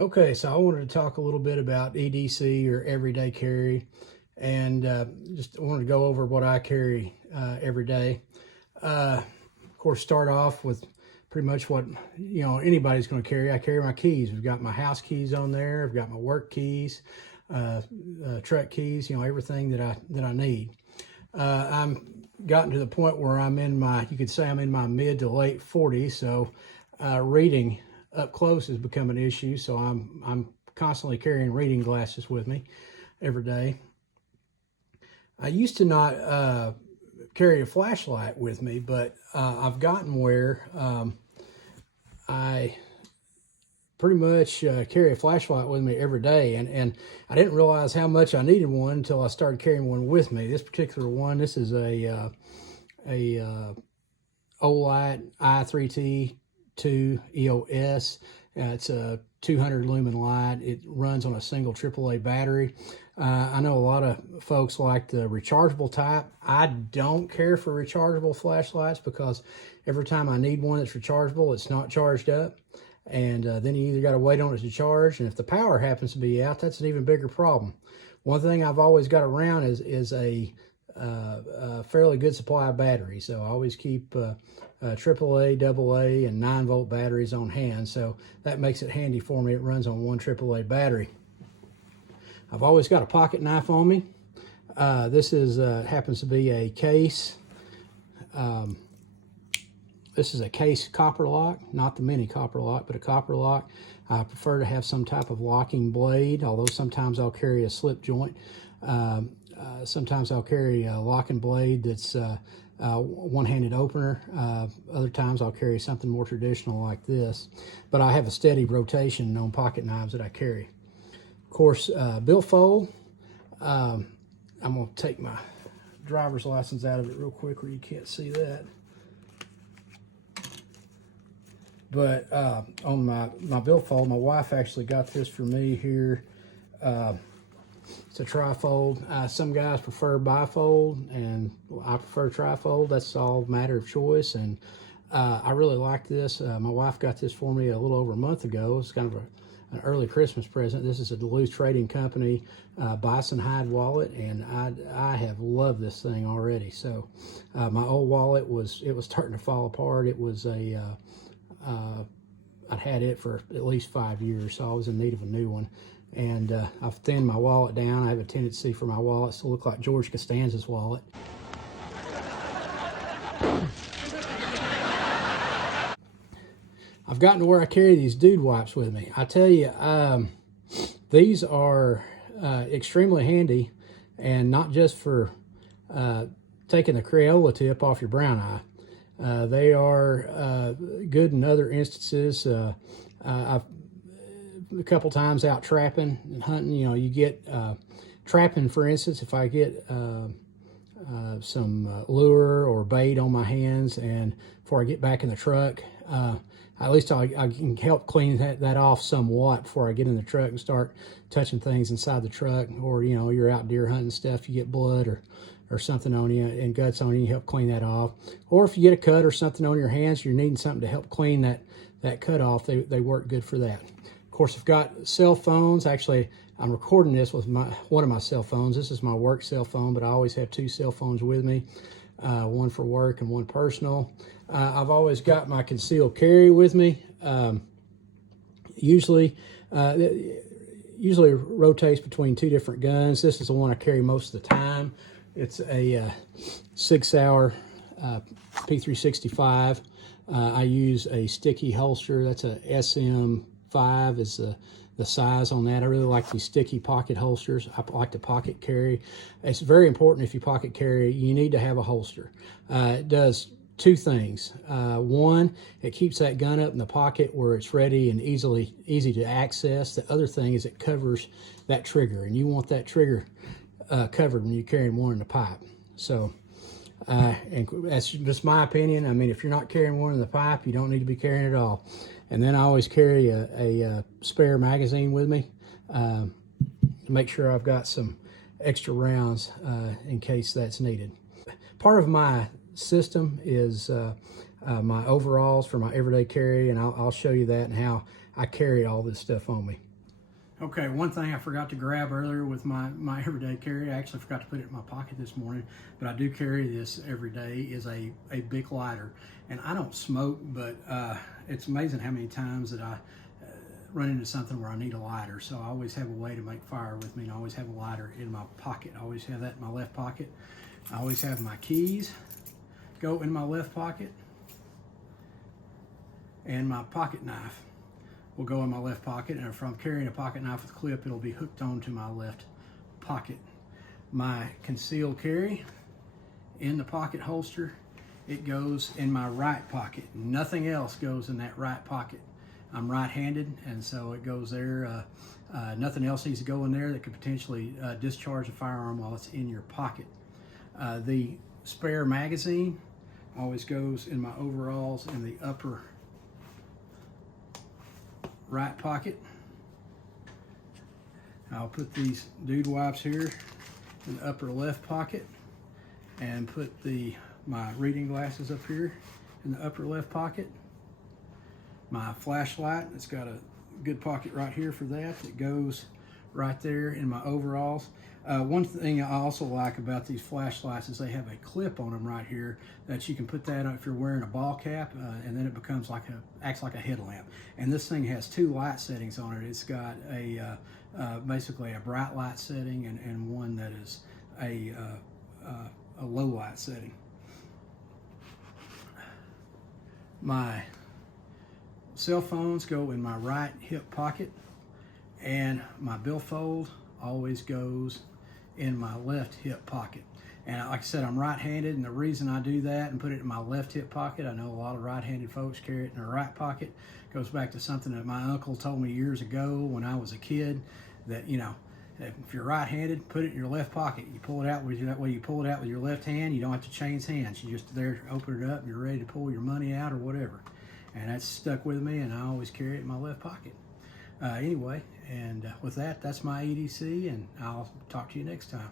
Okay, so I wanted to talk a little bit about EDC or everyday carry, and just wanted to go over what I carry every day. Of course, start off with pretty much what anybody's going to carry. I carry my keys. We've got my house keys on there. I've got my work keys, truck keys. Everything that I need. I'm gotten to the point where you could say I'm in my mid to late 40s. So reading up close has become an issue, so I'm constantly carrying reading glasses with me every day. I used to not carry a flashlight with me, but I've gotten where I pretty much carry a flashlight with me every day, and I didn't realize how much I needed one until I started carrying one with me. This particular one, this is a Olight i3T2 EOS. It's a 200 lumen light. It runs on a single AAA battery. I know a lot of folks like the rechargeable type. I don't care for rechargeable flashlights because every time I need one that's rechargeable, it's not charged up. And then you either got to wait on it to charge, and if the power happens to be out, that's an even bigger problem. One thing I've always got around is a fairly good supply of batteries. So I always keep AAA, AA, and 9-volt batteries on hand. So that makes it handy for me. It runs on one AAA battery. I've always got a pocket knife on me. This happens to be a case. This is a case copper lock, not the mini copper lock, but a copper lock. I prefer to have some type of locking blade, although sometimes I'll carry a slip joint. Sometimes I'll carry a locking blade that's one-handed opener. Other times I'll carry something more traditional like this. But I have a steady rotation on pocket knives that I carry. Of course, billfold. I'm going to take my driver's license out of it real quick where you can't see that. But on my billfold, my wife actually got this for me here. It's a trifold. Some guys prefer bifold, and I prefer trifold. That's all a matter of choice, and I really like this. My wife got this for me a little over a month ago. It's kind of an early Christmas present. This is a Duluth Trading Company bison hide wallet, and I have loved this thing already. So my old wallet was starting to fall apart. It was I'd had it for at least 5 years, so I was in need of a new one. And I've thinned my wallet down. I have a tendency for my wallets to look like George Costanza's wallet. I've gotten to where I carry these dude wipes with me. I tell you, these are extremely handy, and not just for taking the Crayola tip off your brown eye. They are good in other instances. I've a couple times out trapping and hunting. You get trapping, for instance, if I get some lure or bait on my hands, and before I get back in the truck, at least I can help clean that off somewhat before I get in the truck and start touching things inside the truck. Or you're out deer hunting stuff, you get blood or something on you and guts on you, help clean that off. Or if you get a cut or something on your hands, you're needing something to help clean that cut off, they work good for that. Of course, I've got cell phones. Actually, I'm recording this with one of my cell phones. This is my work cell phone, but I always have two cell phones with me, one for work and one personal. I've always got my concealed carry with me. Usually rotates between two different guns. This is the one I carry most of the time. It's a 6-hour P365. I use a sticky holster. That's a SM5 is the size on that. I really like these sticky pocket holsters. I like to pocket carry. It's very important if you pocket carry, you need to have a holster. It does two things. One, it keeps that gun up in the pocket where it's ready and easy to access. The other thing is it covers that trigger, and you want that trigger covered when you're carrying one in the pipe. So, and that's just my opinion. I mean, if you're not carrying one in the pipe, you don't need to be carrying it at all. And then I always carry a spare magazine with me to make sure I've got some extra rounds in case that's needed. Part of my system is my overalls for my everyday carry, and I'll show you that and how I carry all this stuff on me. Okay, one thing I forgot to grab earlier with my everyday carry, I actually forgot to put it in my pocket this morning, but I do carry this every day, is a big lighter. And I don't smoke, but it's amazing how many times that I run into something where I need a lighter. So I always have a way to make fire with me, and I always have a lighter in my pocket. I always have that in my left pocket. I always have my keys go in my left pocket, and my pocket knife will go in my left pocket, and if I'm carrying a pocket knife with a clip, it'll be hooked onto my left pocket. My concealed carry in the pocket holster, it goes in my right pocket. Nothing else goes in that right pocket. I'm right-handed, and so it goes there. Nothing else needs to go in there that could potentially discharge a firearm while it's in your pocket. The spare magazine always goes in my overalls in the upper right pocket. I'll put these dude wipes here in the upper left pocket, and put my reading glasses up here in the upper left pocket. My flashlight, it's got a good pocket right here for that. It goes right there in my overalls. One thing I also like about these flashlights is they have a clip on them right here that you can put that on if you're wearing a ball cap, and then it becomes acts like a headlamp. And this thing has 2 light settings on it. It's got basically a bright light setting and one that is a low light setting. My cell phones go in my right hip pocket, and my billfold always goes in my left hip pocket. And like I said, I'm right-handed, and the reason I do that and put it in my left hip pocket, I know a lot of right-handed folks carry it in their right pocket, goes back to something that my uncle told me years ago when I was a kid, that, you know, if you're right-handed, put it in your left pocket. You pull it out with that way. You pull it out with your left hand. You don't have to change hands. You just there, open it up, and you're ready to pull your money out or whatever. And that's stuck with me, and I always carry it in my left pocket. Anyway, and with that, that's my EDC, and I'll talk to you next time.